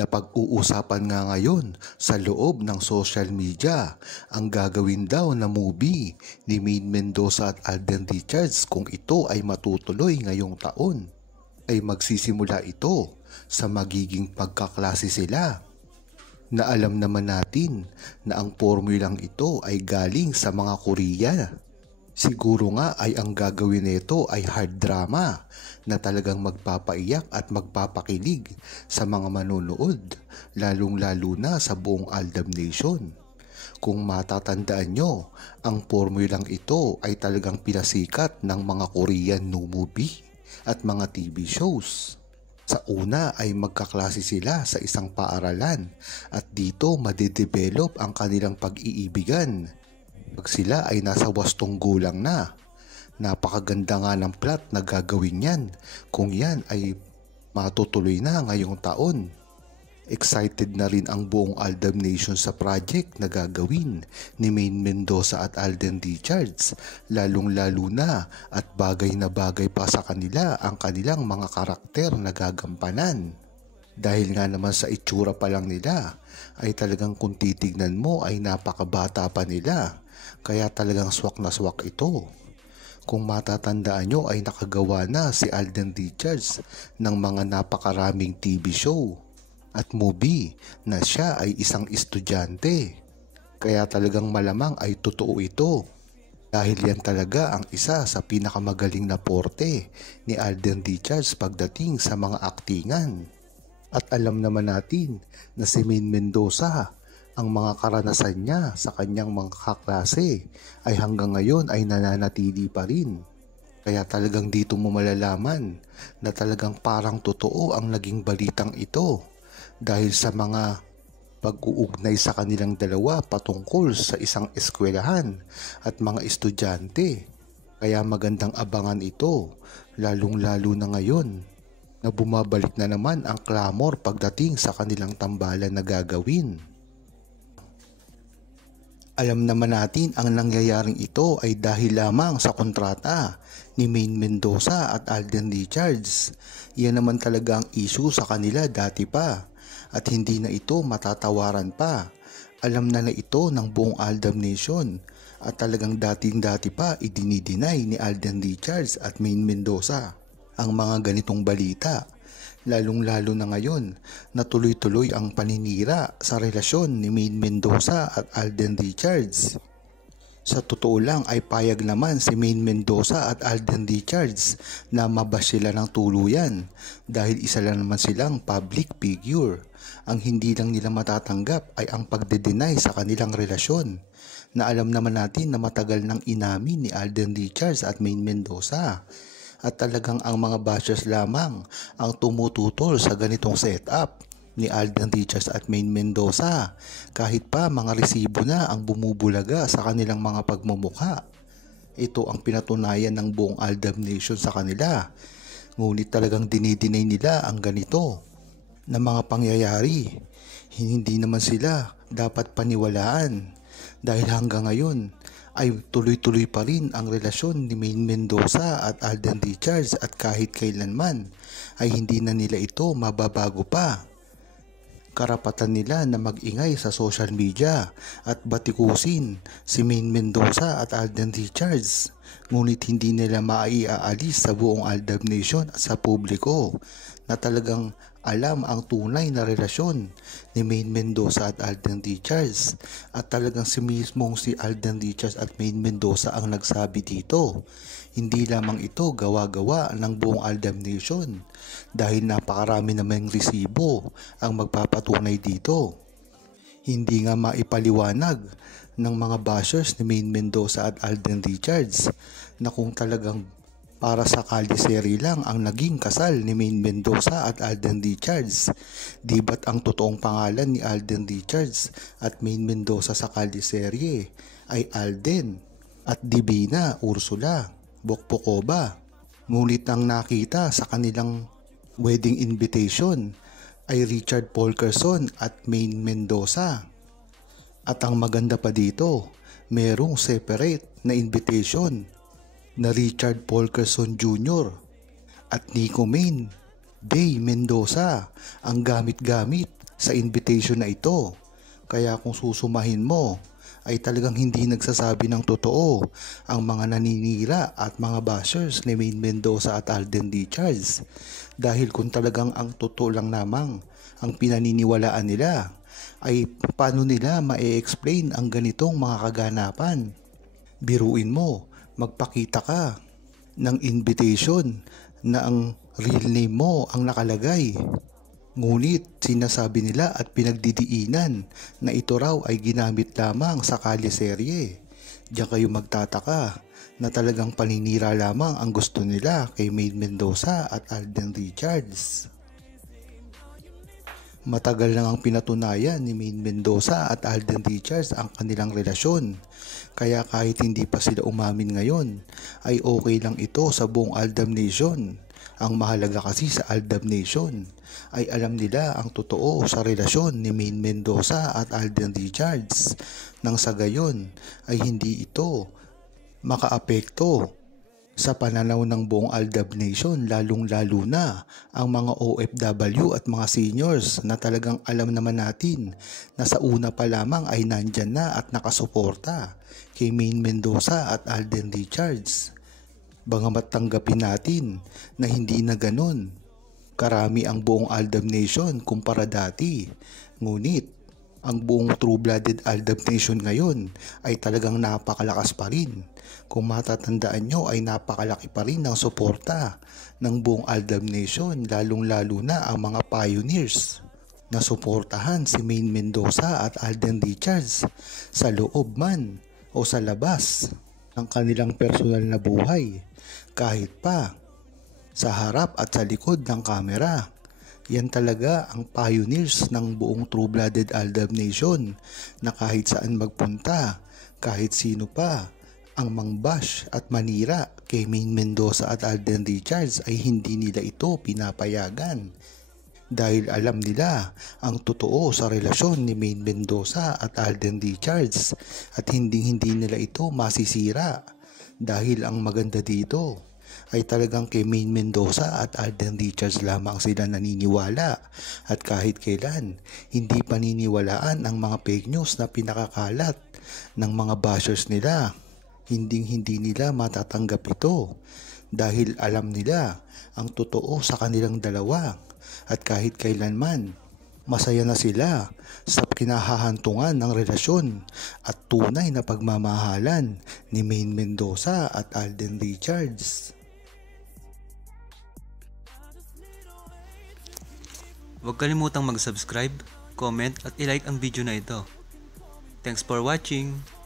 Napag-uusapan nga ngayon sa loob ng social media ang gagawin daw na movie ni Maine Mendoza at Alden Richards kung ito ay matutuloy ngayong taon. Ay magsisimula ito sa magiging pagkaklase sila. Na alam naman natin na ang formulang ito ay galing sa mga Korea. Siguro nga ay ang gagawin nito ay hard drama na talagang magpapaiyak at magpapakilig sa mga manonood, lalong-lalo na sa buong Aldab Nation. Kung matatandaan nyo, ang formulang ito ay talagang pinasikat ng mga Korean new movie at mga TV shows. Sa una ay magkaklase sila sa isang paaralan at dito madedevelop ang kanilang pag-iibigan. Pag sila ay nasa wastong gulang na, napakaganda nga ng plot na gagawin yan kung yan ay matutuloy na ngayong taon. Excited na rin ang buong Aldab Nation sa project na gagawin ni Maine Mendoza at Alden Richards, lalong-lalo na at bagay na bagay pa sa kanila ang kanilang mga karakter na gagampanan. Dahil nga naman sa itsura pa lang nila ay talagang kung titignan mo ay napakabata pa nila. Kaya talagang swak na swak ito. Kung matatandaan nyo ay nakagawa na si Alden Richards ng mga napakaraming TV show at movie na siya ay isang estudyante. Kaya talagang malamang ay totoo ito. Dahil yan talaga ang isa sa pinakamagaling na porte ni Alden Richards pagdating sa mga aktingan. At alam naman natin na si Maine Mendoza, ang mga karanasan niya sa kanyang mga kaklase ay hanggang ngayon ay nananatili pa rin. Kaya talagang dito mo malalaman na talagang parang totoo ang naging balitang ito dahil sa mga pag-uugnay sa kanilang dalawa patungkol sa isang eskwelahan at mga estudyante. Kaya magandang abangan ito, lalong-lalo na ngayon na bumabalik na naman ang clamor pagdating sa kanilang tambalan na gagawin. Alam naman natin ang nangyayaring ito ay dahil lamang sa kontrata ni Maine Mendoza at Alden Richards. Yan naman talaga ang issue sa kanila dati pa at hindi na ito matatawaran pa. Alam na ito ng buong Aldab Nation at talagang dating-dati pa idinideny ni Alden Richards at Maine Mendoza ang mga ganitong balita. Lalong-lalo na ngayon na tuloy-tuloy ang paninira sa relasyon ni Maine Mendoza at Alden Richards. Sa totoo lang ay payag naman si Maine Mendoza at Alden Richards na mabash sila ng tuluyan dahil isa lang naman silang public figure. Ang hindi lang nila matatanggap ay ang pagde-deny sa kanilang relasyon na alam naman natin na matagal nang inamin ni Alden Richards at Maine Mendoza. At talagang ang mga bashers lamang ang tumututol sa ganitong setup ni Alden Richards at Maine Mendoza kahit pa mga resibo na ang bumubulaga sa kanilang mga pagmumukha. Ito ang pinatunayan ng buong Aldab Nation sa kanila. Ngunit talagang dinidinay nila ang ganito na mga pangyayari. Hindi naman sila dapat paniwalaan dahil hanggang ngayon ay tuloy-tuloy pa rin ang relasyon ni Maine Mendoza at Alden Richards at kahit kailanman ay hindi na nila ito mababago pa. Karapatan nila na mag-ingay sa social media at batikusin si Maine Mendoza at Alden Richards. Ngunit hindi nila maiaalis sa buong Aldab Nation at sa publiko na talagang alam ang tunay na relasyon ni Maine Mendoza at Alden Richards at talagang mismong si Alden Richards at Maine Mendoza ang nagsabi dito. Hindi lamang ito gawa-gawa ng buong Aldab Nation dahil napakarami namang resibo ang magpapatunay dito. Hindi nga maipaliwanag ng mga bashers ni Maine Mendoza at Alden Richards na kung talagang para sa kalye lang ang naging kasal ni Maine Mendoza at Alden Richards. Di ba't ang totoong pangalan ni Alden Richards at Maine Mendoza sa kalye ay Alden at Divina Ursula Bokbokova. Ngunit ang nakita sa kanilang wedding invitation ay Richard Polkerson at Maine Mendoza. At ang maganda pa dito, merong separate na invitation na Richard Polkerson Jr. at Nico Maine Day Mendoza ang gamit-gamit sa invitation na ito. Kaya kung susumahin mo, ay talagang hindi nagsasabi ng totoo ang mga naninira at mga bashers ni Maine Mendoza at Alden Richards. Dahil kung talagang ang totoo lang namang ang pinaniniwalaan nila, ay paano nila ma-explain ang ganitong mga kaganapan? Biruin mo, magpakita ka ng invitation na ang real name mo ang nakalagay. Ngunit sinasabi nila at pinagdidiinan na ito raw ay ginamit lamang sa kalyeserye. Diyan kayo magtataka na talagang paninira lamang ang gusto nila kay Maine Mendoza at Alden Richards. Matagal nang ang pinatunayan ni Maine Mendoza at Alden Richards ang kanilang relasyon. Kaya kahit hindi pa sila umamin ngayon, ay okay lang ito sa buong Aldab Nation. Ang mahalaga kasi sa Aldab Nation ay alam nila ang totoo sa relasyon ni Maine Mendoza at Alden Richards. Nang sa gayon ay hindi ito makaapekto sa pananaw ng buong Aldab Nation, lalong-lalo na ang mga OFW at mga seniors na talagang alam naman natin na sa una pa lamang ay nandyan na at nakasuporta kay Maine Mendoza at Alden Richards. Bagamat tanggapin natin na hindi na ganun karami ang buong Aldab Nation kumpara dati, ngunit ang buong true-blooded Aldab Nation ngayon ay talagang napakalakas pa rin. Kung matatandaan nyo ay napakalaki pa rin ng suporta ng buong Aldab Nation, lalong-lalo na ang mga pioneers na suportahan si Maine Mendoza at Alden Richards sa loob man o sa labas ng kanilang personal na buhay, kahit pa sa harap at sa likod ng kamera. Yan talaga ang pioneers ng buong true-blooded Aldab Nation na kahit saan magpunta, kahit sino pa ang mangbash at manira kay Maine Mendoza at Alden Richards ay hindi nila ito pinapayagan. Dahil alam nila ang totoo sa relasyon ni Maine Mendoza at Alden Richards at hindi nila ito masisira. Dahil ang maganda dito ay talagang kay Maine Mendoza at Alden Richards lamang sila naniniwala at kahit kailan hindi paniniwalaan ang mga fake news na pinakakalat ng mga bashers nila. Hindi nila matatanggap ito dahil alam nila ang totoo sa kanilang dalawa at kahit kailanman masaya na sila sa kinahahantungan ng relasyon at tunay na pagmamahalan ni Maine Mendoza at Alden Richards. Huwag kalimutang mag-subscribe, comment at i-like ang video na ito. Thanks for watching!